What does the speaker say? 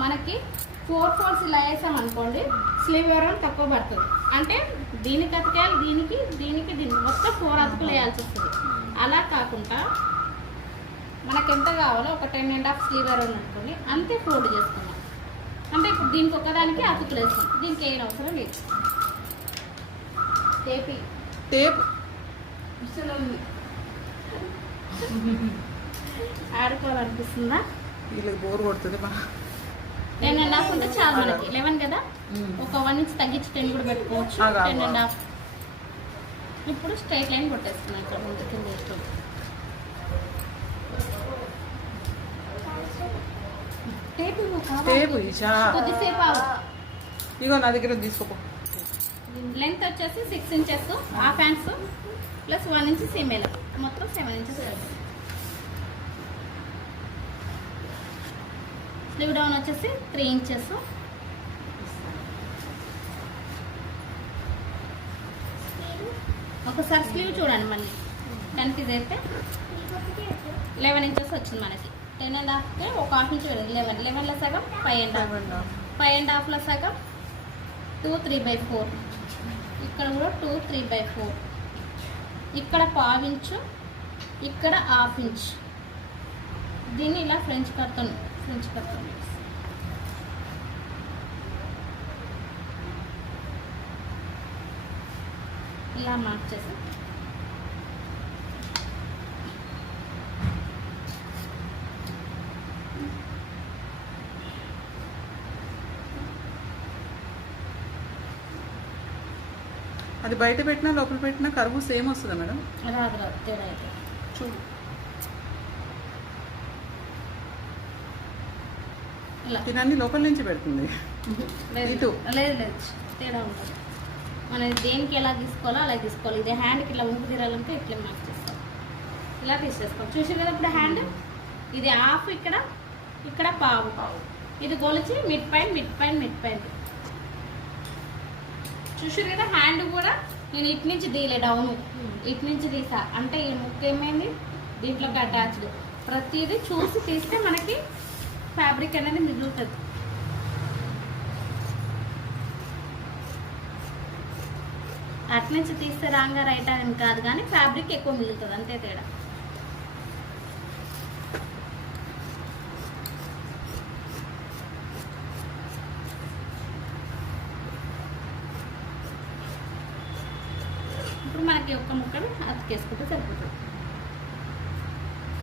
మనకి 4 ఫోల్డ్స్ ఇలా వేసామనుకోండి స్లీవ్ వరం తక్కువ పడుతుంది. అంటే దీనికి అతికేయాలి, దీనికి దీనికి దీనికి మొత్తం 4 అతుకులు వేయాల్సి వస్తుంది. అలా కాకుండా మనకు ఎంత కావాలో ఒక 10.5 స్లీవ్ వరం అనుకోండి, అంతే ఫోల్డ్ చేసుకున్నాం. అంటే ఇప్పుడు దీనికి ఒకదానికి అతుకులు వేస్తాం, దీనికి ఏం అవసరం లేదు. టేప్ ఆడుకోవాలనిపిస్తుందా? వీళ్ళకి బోర్ కొడుతుంది. 10.5 ఉంటే చాలు మనకి. 11 కదా, ఒక 1 ఇంచ్ తగ్గించి 10 కూడా పెట్టుకోవచ్చు. 10.5. ఇప్పుడు స్ట్రైట్ లైన్ కొట్టేస్తున్నాం ఇక్కడ ముందు కింద వేసుకొని. కొద్దిసేపు ఇగో నా దగ్గర తీసుకోపో. లెంత్ వచ్చేసి 6 inches half hands plus 1 inch సీమేల, మొత్తం 7 ఇంచెస్. స్లీవ్ డౌన్ వచ్చేసి 3 ఇంచెస్. ఒకసారి స్లీవ్ చూడండి మళ్ళీ 10కి చేస్తే 11 ఇంచెస్ వచ్చింది మనకి. 10.5కి ఒక హాఫ్ ఇంచ్ 11లో సగం 5.5, 5.5లో సగం 2 3/4, ఇక్కడ కూడా 2 3/4, ఇక్కడ పావు ఇంచు, ఇక్కడ హాఫ్ ఇంచ్. దీన్ని ఇలా ఫ్రెంచ్ కర్తో ఇలా మార్క్ చేసి అది బయట పెట్టినా లోపల పెట్టినా కరువు సేమ్ వస్తుందా మేడం? రాదు తేడా అయితే చూడు. దీన్ని లోపల నుంచి పెడుతుంది. లేదు తేడా ఉంటుంది. మనం దేనికి ఎలా తీసుకోవాలో అలా తీసుకోవాలి. ఇది హ్యాండ్కి ఇట్లా ఉంపు తీరాలంటే ఇట్లా మార్క్ చేసుకోవాలి, ఇలా తీసేసుకోవాలి. చూసారు కదా ఇప్పుడు హ్యాండ్ ఇది హాఫ్, ఇక్కడ పావు, ఇది కొలిచి మిడ్ పాయింట్. చూసారు కదా హ్యాండ్ కూడా నేను ఇటు నుంచి తీయలే, డౌన్ ఇటు నుంచి తీసా. అంటే ఈ ముక్క ఏమైంది దీంట్లోకి అటాచ్డ్. ప్రతిదీ చూసి తీస్తే మనకి ఫ్యాబ్రిక్ అనేది మిగులుతుంది. అటు నుంచి తీస్తే రాంగా రైట్ అని కాదు, కానీ ఫ్యాబ్రిక్ ఎక్కువ మిగులుతుంది, అంతే తేడా. ఇప్పుడు మనకి ఒక్క ముక్కను అతికేసుకుంటే సరిపోతుంది.